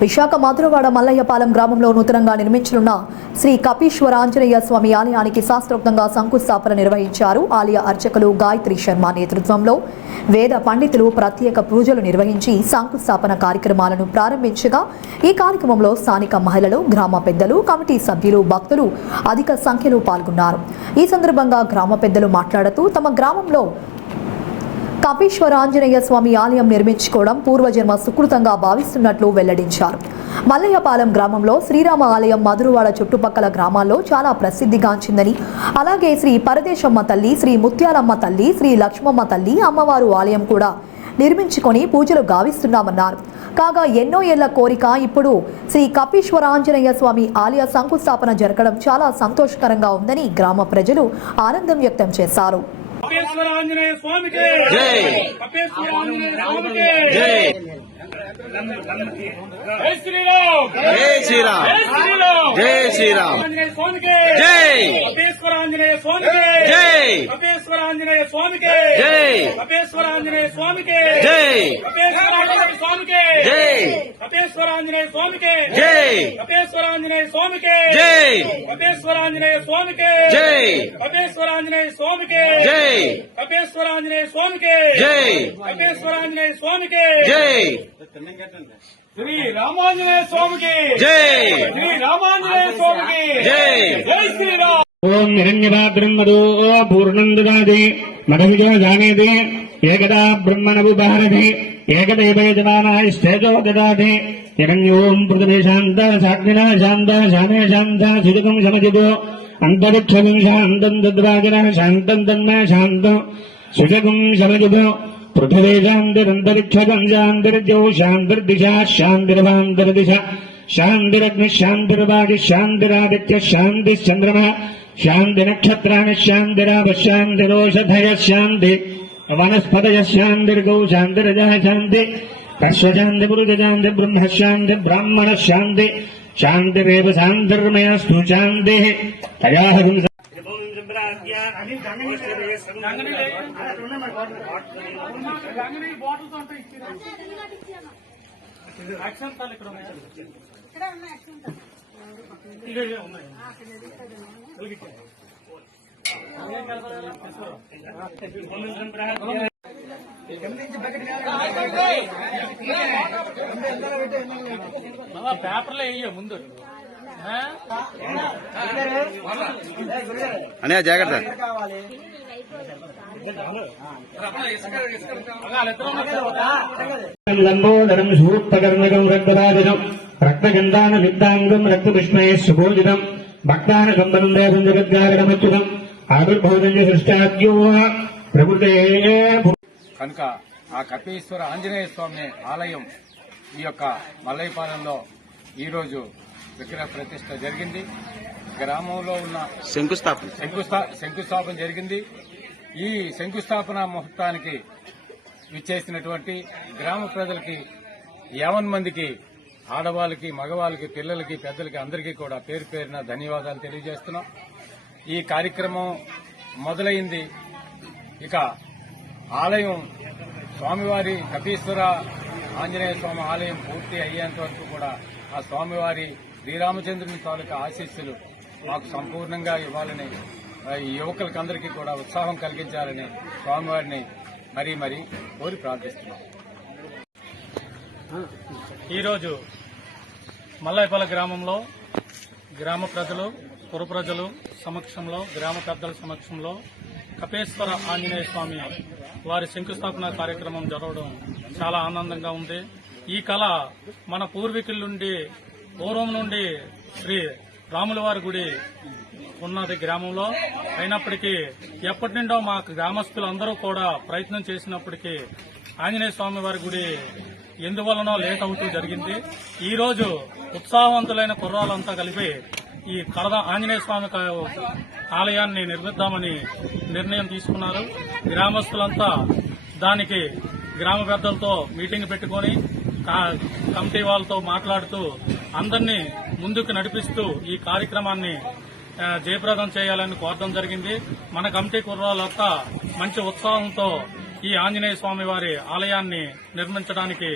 విశాఖ మధురవాడ మల్లయ్యపాలెం గ్రామంలో నూతనంగా నిర్మించనున్న శ్రీ కపీశ్వర ఆంజనేయ స్వామి ఆలయానికి శాస్త్రోక్తంగా శంకుస్థాపన నిర్వహించారు. ఆలయ అర్చకులు గాయత్రి శర్మ నేతృత్వంలో వేద పండితులు ప్రత్యేక పూజలు నిర్వహించి శంకుస్థాపన కార్యక్రమాలను ప్రారంభించగా ఈ కార్యక్రమంలో స్థానిక మహిళలు, గ్రామ పెద్దలు, కమిటీ సభ్యులు, భక్తులు అధిక సంఖ్యలో పాల్గొన్నారు. ఈ సందర్భంగా గ్రామ పెద్దలు మాట్లాడుతూ తమ గ్రామంలో కపీశ్వర ఆంజనేయ స్వామి ఆలయం నిర్మించుకోవడం పూర్వజన్మ సుకృతంగా భావిస్తున్నట్లు వెల్లడించారు. మల్లయ్యపాలెం గ్రామంలో శ్రీరామ ఆలయం మధురవాడ చుట్టుపక్కల గ్రామాల్లో చాలా ప్రసిద్ధిగాంచిందని, అలాగే శ్రీ పరదేశమ్మ తల్లి, శ్రీ ముత్యాలమ్మ తల్లి, శ్రీ లక్ష్మమ్మ తల్లి అమ్మవారు ఆలయం కూడా నిర్మించుకొని పూజలు గావిస్తున్నామన్నారు. కాగా ఎన్నో ఏళ్ల కోరిక ఇప్పుడు శ్రీ కపీశ్వర ఆంజనేయ స్వామి ఆలయ శంకుస్థాపన జరగడం చాలా సంతోషకరంగా ఉందని గ్రామ ప్రజలు ఆనందం వ్యక్తం చేశారు. కపేశ్వర ఆంజనేయ స్వామికి జై. కపేశ్వర ఆంజనేయ స్వామికి జై. జై శ్రీరామ్. జై శ్రీరామ్. జై శ్రీరామ్. జై శ్రీరామ్. ఆంజనేయ స్వామికి జై. కపేశ్వర ఆంజనేయ స్వామికి జై. కపేశ్వర ఆంజనేయ స్వామికి జై. కపేశ్వర ఆంజనేయ స్వామికి జై. కపేశ్వర ఆంజనేయ స్వామికి జై. కపేశ్వర ఆంజనేయ స్వామికి జై. కపేశ్వర ఆంజనేయ స్వామికి జై. కపేశ్వర ఆంజనేయ స్వామికి జై. కపేశ్వర ఆంజనేయ స్వామికి జై. కపేశ్వర ఆంజనేయ స్వామికి జై. కపేశ్వర ఆంజనేయ స్వామికి జై. శ్రీ రామాంజనేయ స్వామికి జై. శ్రీ రామాంజనేయ స్వామికి జై. జై శ్రీరామ్. ఓం హిరణ్యపాత్రం మధు పూర్ణం దదాతి మధుజో జానేతి ఏకదా బ్రహ్మణుపహారతి ఏకదైవయజమానాశ్చేజో దదాతి హిరణ్యోం పృథివీ శాంత సాగ్నినా శాంత శానే శాంత సుజకం సమజితో అంతరిక్షం శాంతం తద్రాజన శాంతం తన్మే శాంతం సుజకం సమజితో పృథివీ శాంతిరంతరిక్షకం శాంతిర్జౌ శాంతిర్దిశా శాంతిర్వాంతర్దిశ శాంతిరగ్ని శాంతిర్వాయు శాంతిరాదిత్య శాంతిశ్చంద్రమ శాంతి నక్షత్రాన్ని శాంతిరాప శాంతిరోషధయ శాంతి వనస్పతయ శాంతిర్గౌ శాంతిరజ శాంతి కశ్వశాంతి పురుష శాంతి బ్రహ్మ శాంతి బ్రాహ్మణ శాంతి శాంతిరేవ శాంతిర్మయస్తు శాంతి తయాహం పేపర్లో వేయ ముందు అనే జాగ్రత్త. లంబోదరం సూక్తకర్ణకం రక్తరాజనం రక్తగంధాన విద్దాంగం రక్తపుష్మయ సుభోజితం భక్తాన సంబంధం జగద్గారకమచ్యుతం ఆవిర్భౌతం సృష్టాద్యో ప్రకృతే. కనుక ఆ కపీశ్వర ఆంజనేయ స్వామి ఆలయం ఈ యొక్క మల్లయ్యపాలెంలో ఈరోజు విగ్రహ ప్రతిష్ఠ జరిగింది. గ్రామంలో ఉన్న శంకుస్థాపన జరిగింది. ఈ శంకుస్థాపన ముహూర్తానికి విచ్చేసినటువంటి గ్రామ ప్రజలకి 50 మందికి, ఆడవాళ్ళకి, మగవాళ్ళకి, పిల్లలకి, పెద్దలకి అందరికీ కూడా పేరు పేరున ధన్యవాదాలు తెలియజేస్తున్నాం. ఈ కార్యక్రమం మొదలైంది. ఇక ఆలయం స్వామివారి కపీశ్వర ఆంజనేయ స్వామి ఆలయం పూర్తి అయ్యేంత వరకు కూడా ఆ స్వామివారి శ్రీరామచంద్రుని తాలూకా ఆశీస్సులు మాకు సంపూర్ణంగా ఇవ్వాలని, ఈ యువకులకందరికీ కూడా ఉత్సాహం కలిగించాలని స్వామివారిని మరీ మరీ కోరి ప్రార్థిస్తున్నాం. ఈరోజు మల్లయ్యపాలెం గ్రామంలో గ్రామ ప్రజలు, పుర ప్రజలు సమక్షంలో, గ్రామ పెద్దల సమక్షంలో కపేశ్వర ఆంజనేయ స్వామి వారి శంకుస్థాపన కార్యక్రమం జరగడం చాలా ఆనందంగా ఉంది. ఈ కళ మన పూర్వీకుల నుండి, పూర్వం నుండి శ్రీ రాముల వారి గుడి ఉన్నది గ్రామంలో. అయినప్పటికీ ఎప్పటి నుండో మా గ్రామస్తులందరూ కూడా ప్రయత్నం చేసినప్పటికీ ఆంజనేయ స్వామి వారి గుడి ఎందువలనో లేట్ అవుతూ జరిగింది. ఈ రోజు ఉత్సాహవంతులైన కుర్రాళ్ళంతా కలిపి ఈ ఆంజనేయ స్వామి ఆలయాన్ని నిర్మిద్దామని నిర్ణయం తీసుకున్నారు. గ్రామస్తులంతా దానికి గ్రామ పెద్దలతో మీటింగ్ పెట్టుకుని కమిటీ వాళ్ళతో మాట్లాడుతూ అందరినీ ముందుకు నడిపిస్తూ ఈ కార్యక్రమాన్ని జయప్రదం చేయాలని కోరడం జరిగింది. మన కమిటీ కుర్రాళ్ళంతా మంచి ఉత్సాహంతో ఈ ఆంజనేయ స్వామి వారి ఆలయాన్ని నిర్మించడానికి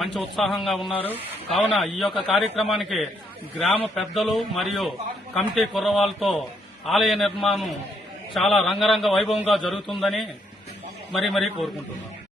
మంచి ఉత్సాహంగా ఉన్నారు. కావున ఈ యొక్క కార్యక్రమానికి గ్రామ పెద్దలు మరియు కమిటీ కుర్రవాళ్లతో ఆలయ నిర్మాణం చాలా రంగరంగ వైభవంగా జరుగుతుందని మరీ కోరుకుంటున్నాను.